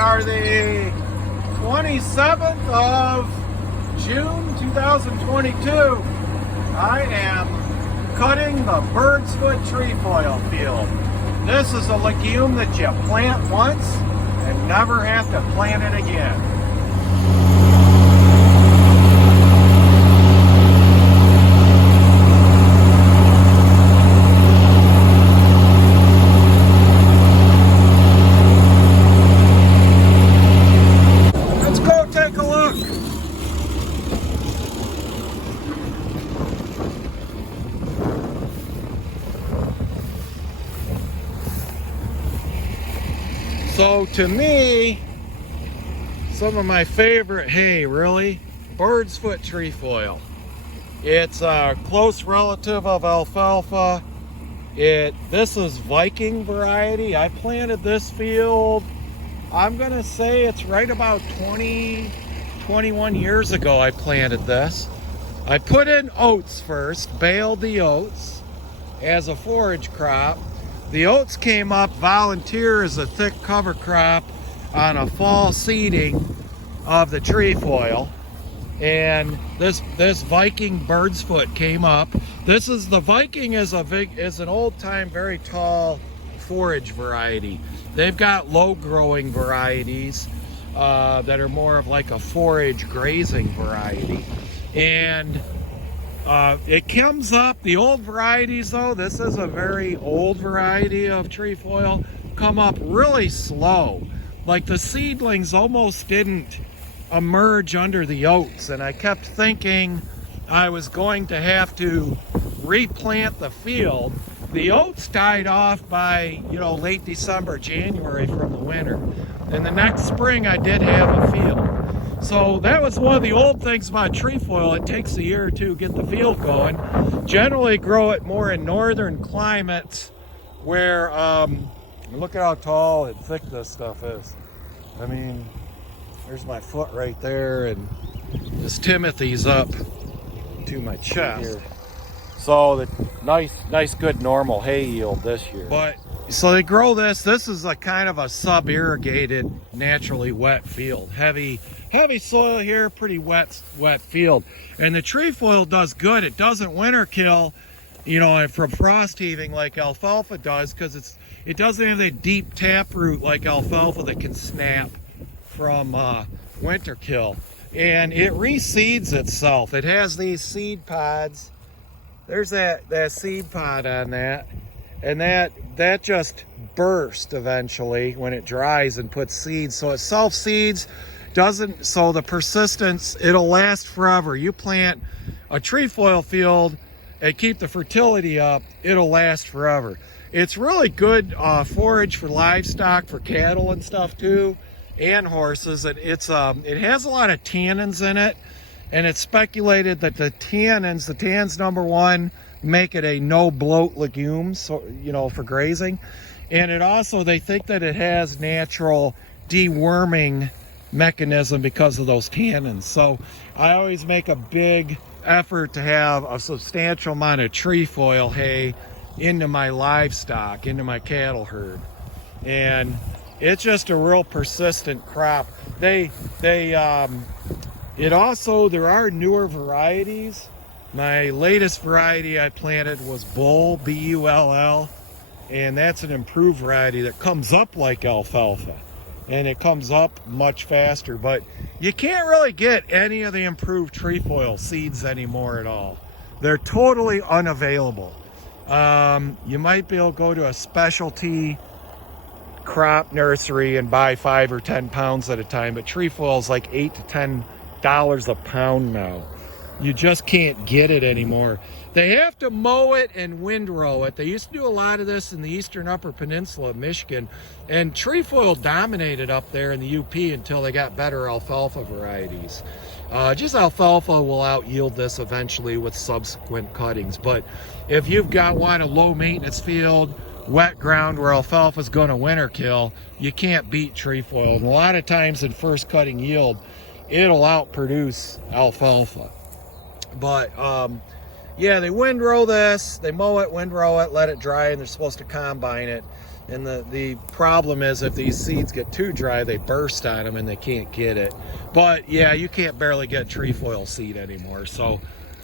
are the 27th of June 2022. I am cutting the Birdsfoot Trefoil field. This is a legume that you plant once and never have to plant it again. So to me, some of my favorite hay, really, Birdsfoot Trefoil. It's a close relative of alfalfa. This is Viking variety. I planted this field, I'm gonna say it's right about 21 years ago I planted this. I put in oats first, baled the oats as a forage crop. The oats came up volunteer as a thick cover crop on a fall seeding of the trefoil, and this Viking Birdsfoot came up. The Viking is an old-time, very tall forage variety. They've got low-growing varieties that are more of like a forage grazing variety, and it comes up, the old varieties though, this is a very old variety of trefoil, come up really slow. Like the seedlings almost didn't emerge under the oats, and I kept thinking I was going to have to replant the field. The oats died off by, late December, January from the winter. And the next spring I did have a field. So that was one of the old things about trefoil. It takes a year or two to get the field going. Generally grow it more in northern climates where, look at how tall and thick this stuff is. I mean, there's my foot right there, and this Timothy's up to my chest here. So the nice good normal hay yield this year. But so they grow this is a kind of a sub-irrigated, naturally wet field. Heavy soil here, pretty wet field. And the trefoil does good. It doesn't winter kill, from frost heaving like alfalfa does, because it doesn't have that deep taproot like alfalfa that can snap from winter kill. And it reseeds itself. It has these seed pods. There's that seed pod on that, and that just bursts eventually when it dries and puts seeds. So it self-seeds, so the persistence, it'll last forever. You plant a trefoil field and keep the fertility up, it'll last forever. It's really good forage for livestock, for cattle and stuff too, and horses. It has a lot of tannins in it. And it's speculated that the tannins number one, make it a no bloat legume, so, for grazing. And it also, they think that it has natural deworming mechanism because of those tannins. So I always make a big effort to have a substantial amount of trefoil hay into my livestock, into my cattle herd. And it's just a real persistent crop. There are newer varieties. My latest variety I planted was Bull, B-U-L-L, and that's an improved variety that comes up like alfalfa, and it comes up much faster, but you can't really get any of the improved trefoil seeds anymore at all. They're totally unavailable. You might be able to go to a specialty crop nursery and buy 5 or 10 pounds at a time, but trefoil is like $8 to $10 a pound now. You just can't get it anymore. They have to mow it and windrow it. They used to do a lot of this in the eastern upper peninsula of Michigan, and trefoil dominated up there in the UP until they got better alfalfa varieties. Just alfalfa will out yield this eventually with subsequent cuttings, but if you've want a low maintenance field, wet ground where alfalfa is going to winter kill, you can't beat trefoil. And a lot of times in first cutting yield, it'll outproduce alfalfa. But yeah, they windrow this, they mow it, windrow it, let it dry, and they're supposed to combine it. And the problem is if these seeds get too dry, they burst on them and they can't get it. But yeah, you can't barely get trefoil seed anymore. So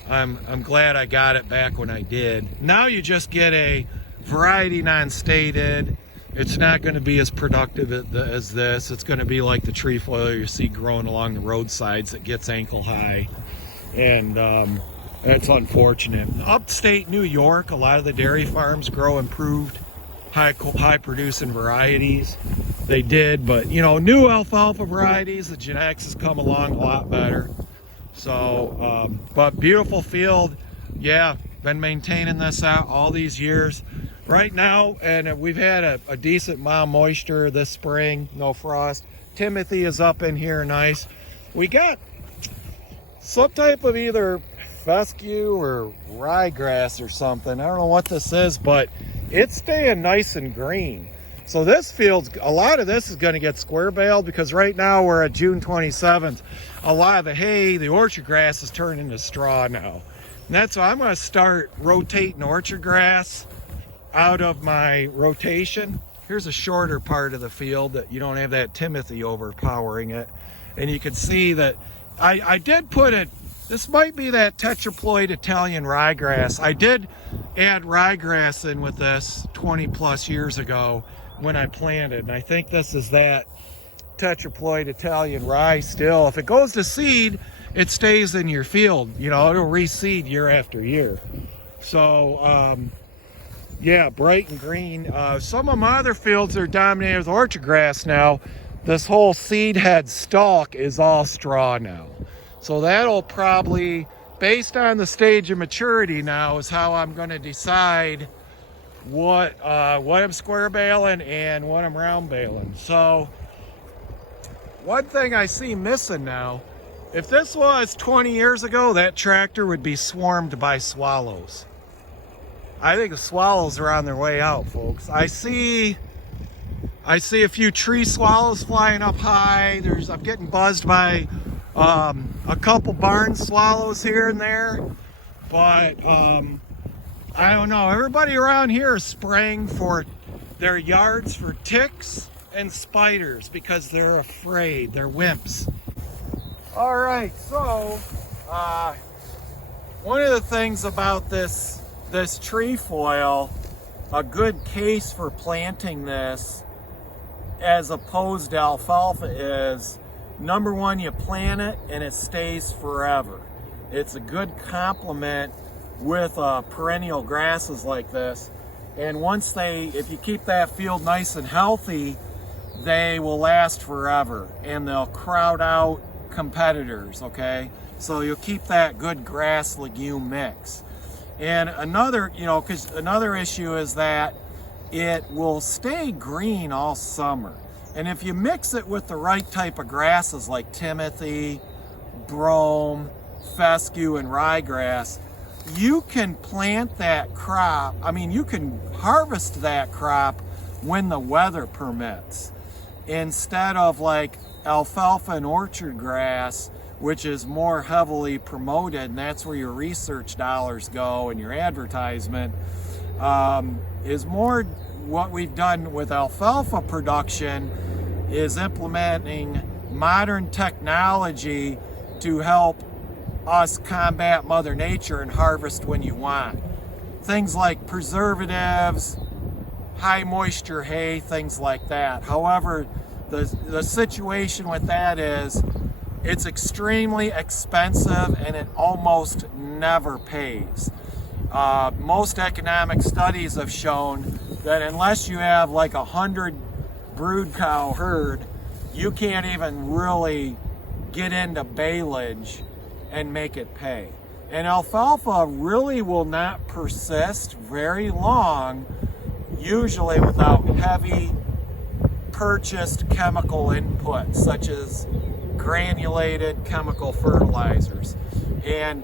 I'm glad I got it back when I did. Now you just get a variety non-stated. It's not going to be as productive as this. It's going to be like the trefoil you see growing along the roadsides that gets ankle high. And that's unfortunate. Upstate New York, a lot of the dairy farms grow improved high producing varieties. They did, but you know, new alfalfa varieties, the genetics has come along a lot better. So but beautiful field. Yeah, been maintaining this out all these years. Right now, and we've had a decent amount of moisture this spring, no frost. Timothy is up in here nice. We got some type of either fescue or ryegrass or something. I don't know what this is, but it's staying nice and green. So this field's, a lot of this is going to get square baled because right now we're at June 27th. A lot of the hay, the orchard grass is turning into straw now. And that's why I'm going to start rotating orchard grass out of my rotation. Here's a shorter part of the field that you don't have that Timothy overpowering it. And you can see that I did put it, this might be that tetraploid Italian ryegrass. I did add ryegrass in with this 20 plus years ago when I planted. And I think this is that tetraploid Italian rye still. If it goes to seed, it stays in your field. You know, it'll reseed year after year. So, yeah, bright and green. Some of my other fields are dominated with orchard grass now. This whole seed head stalk is all straw now. So that'll probably, based on the stage of maturity now, is how I'm going to decide what I'm square baling and what I'm round baling. So one thing I see missing now, if this was 20 years ago, that tractor would be swarmed by swallows. I think the swallows are on their way out, folks. I see a few tree swallows flying up high. I'm getting buzzed by a couple barn swallows here and there, but I don't know. Everybody around here is spraying for their yards for ticks and spiders because they're afraid. They're wimps. All right, so one of the things about this trefoil, a good case for planting this as opposed to alfalfa is, number one, you plant it and it stays forever. It's a good complement with perennial grasses like this. And once if you keep that field nice and healthy, they will last forever and they'll crowd out competitors, okay? So you'll keep that good grass legume mix. And another, because another issue is that it will stay green all summer. And if you mix it with the right type of grasses like Timothy, brome, fescue, and ryegrass, you can plant that crop. I mean, you can harvest that crop when the weather permits, instead of like alfalfa and orchard grass, which is more heavily promoted, and that's where your research dollars go and your advertisement, is more what we've done with alfalfa production is implementing modern technology to help us combat Mother Nature and harvest when you want. Things like preservatives, high moisture hay, things like that. However, the situation with that is it's extremely expensive and it almost never pays. Most economic studies have shown that unless you have like 100 brood cow herd, you can't even really get into baleage and make it pay. And alfalfa really will not persist very long, usually without heavy purchased chemical inputs such as granulated chemical fertilizers. And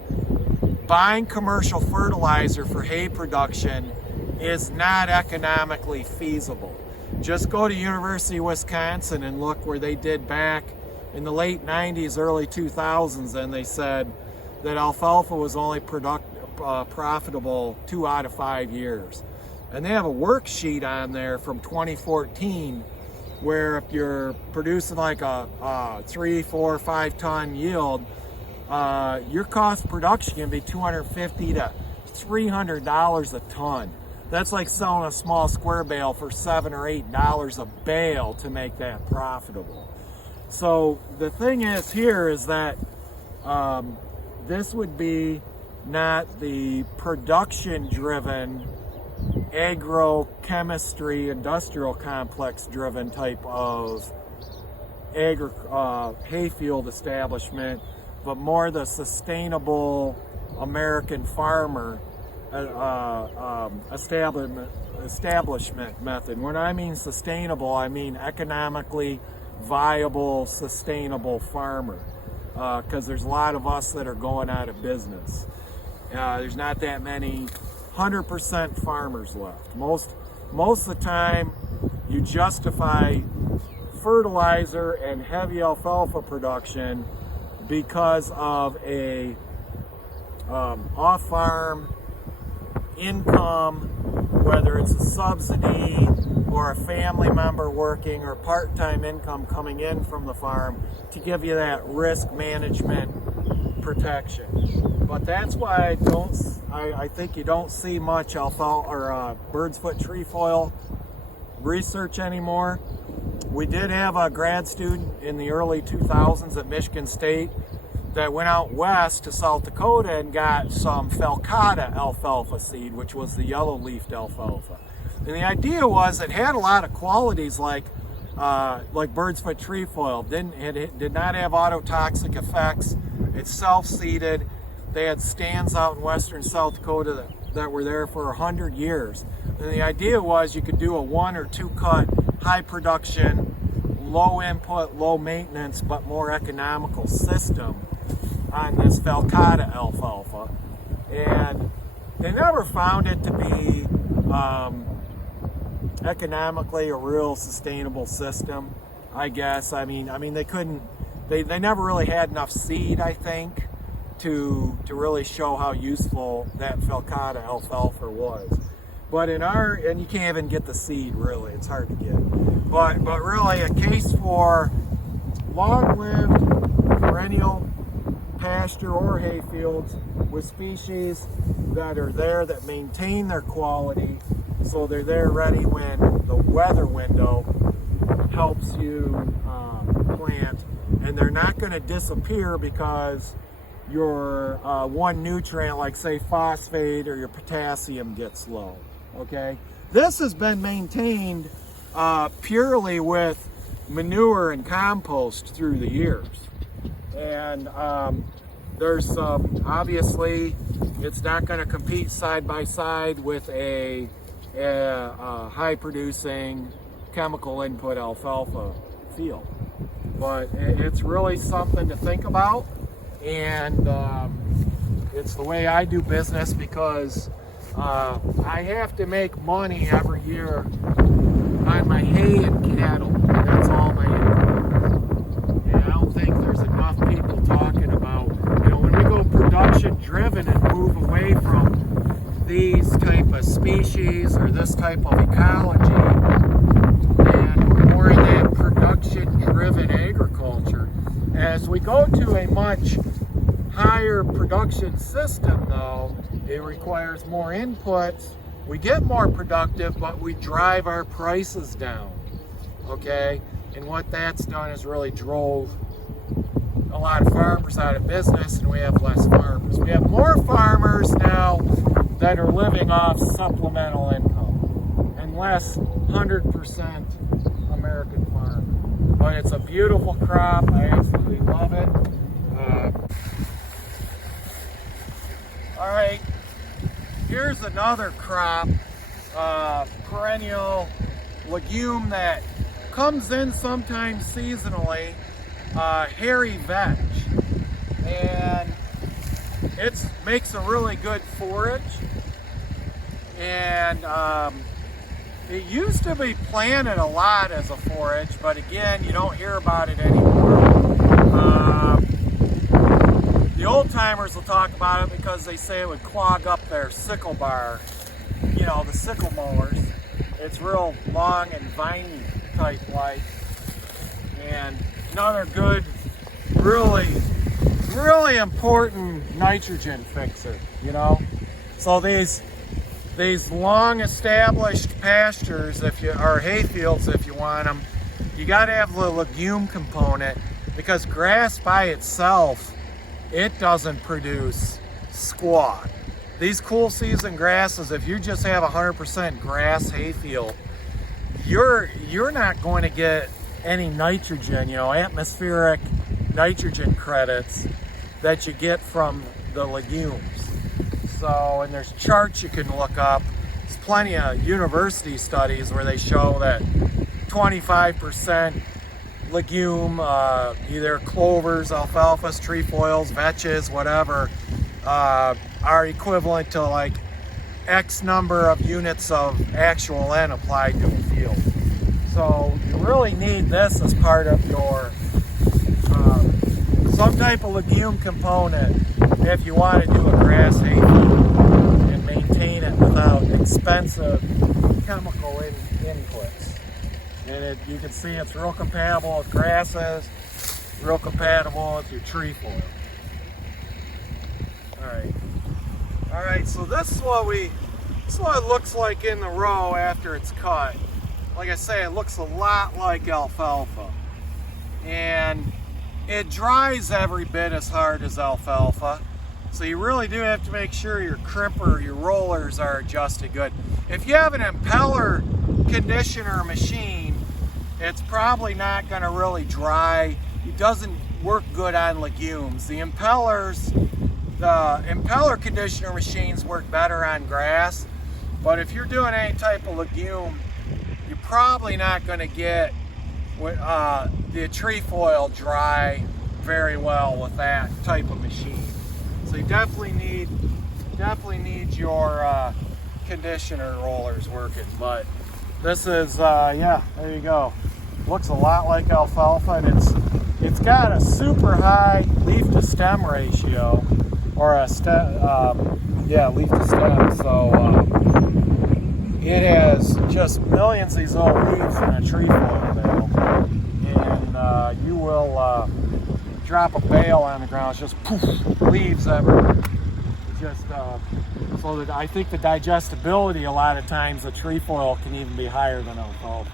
buying commercial fertilizer for hay production is not economically feasible. Just go to University of Wisconsin and look where they did back in the late 90s, early 2000s, and they said that alfalfa was only profitable 2 out of 5 years. And they have a worksheet on there from 2014 where if you're producing like a 3, 4, 5 ton yield, your cost of production can be $250 to $300 a ton. That's like selling a small square bale for $7 or $8 a bale to make that profitable. So the thing is here is that this would be not the production-driven, agrochemistry, industrial complex-driven type of hayfield establishment, but more the sustainable American farmer establishment method. When I mean sustainable, I mean economically viable, sustainable farmer. Because there's a lot of us that are going out of business. There's not that many 100% farmers left. Most of the time, you justify fertilizer and heavy alfalfa production because of a off-farm income, whether it's a subsidy or a family member working or part-time income coming in from the farm to give you that risk management protection. But that's why I think you don't see much alfalfa or birdsfoot trefoil research anymore. We did have a grad student in the early 2000s at Michigan State that went out west to South Dakota and got some falcata alfalfa seed, which was the yellow-leafed alfalfa. And the idea was it had a lot of qualities like birdsfoot trefoil. It did not have autotoxic effects. It's self-seeded. They had stands out in western South Dakota that were there for 100 years. And the idea was you could do a 1 or 2 cut, high production, low input, low maintenance, but more economical system on this falcata alfalfa. And they never found it to be economically a real sustainable system, I guess. I mean they never really had enough seed, I think, to really show how useful that falcata alfalfa was. But and you can't even get the seed really, it's hard to get. But really a case for long-lived perennial pasture or hayfields with species that are there that maintain their quality, so they're there ready when the weather window helps you plant, and they're not going to disappear because your one nutrient, like say phosphate or your potassium, gets low. Okay, this has been maintained purely with manure and compost through the years, and there's some, obviously it's not going to compete side by side with a high producing chemical input alfalfa field, but it's really something to think about. And it's the way I do business because I have to make money every year on my hay and cattle. That's all my income. And I don't think there's enough people talking about, when we go production driven and move away from these type of species or this type of ecology and more in that production driven agriculture, as we go to a much higher production system, though, it requires more inputs. We get more productive, but we drive our prices down, okay? And what that's done is really drove a lot of farmers out of business, and we have less farmers. We have more farmers now that are living off supplemental income, and less 100% American farm. But it's a beautiful crop. I absolutely love it. All right, here's another crop, perennial legume that comes in sometimes seasonally, hairy vetch, and it makes a really good forage. And it used to be planted a lot as a forage, but again, you don't hear about it anymore. The old timers will talk about it because they say it would clog up their sickle bar you know, the sickle mowers. It's real long and viney type like. And another good, really important nitrogen fixer, you know. So these long established pastures, or hayfields if you want them, you got to have the legume component, because grass by itself, it doesn't produce squat. These cool season grasses, if you just have 100% grass hayfield, you're not going to get any nitrogen, you know, atmospheric nitrogen credits that you get from the legumes. So, and there's charts you can look up. There's plenty of university studies where they show that 25% legume, either clovers, alfalfas, trefoils, vetches, whatever, are equivalent to like X number of units of actual N applied to a field. So you really need this as part of your some type of legume component if you want to do a grass hayfield and maintain it without expensive chemical inputs. And you can see it's real compatible with grasses, real compatible with your trefoil. All right, so this is what it looks like in the row after it's cut. Like I say, it looks a lot like alfalfa. And it dries every bit as hard as alfalfa. So you really do have to make sure your crimper, your rollers are adjusted good. If you have an impeller conditioner machine, it's probably not going to really dry. It doesn't work good on legumes. The impeller conditioner machines work better on grass, but if you're doing any type of legume, you're probably not going to get the trefoil dry very well with that type of machine. So you definitely need your conditioner rollers working. But this is yeah, there you go. Looks a lot like alfalfa, and it's got a super high leaf to stem ratio, or a leaf to stem. So it has just millions of these little leaves in a trefoil bale, and you will drop a bale on the ground, it's just poof, leaves everywhere. Just so that I think the digestibility a lot of times the trefoil can even be higher than alfalfa.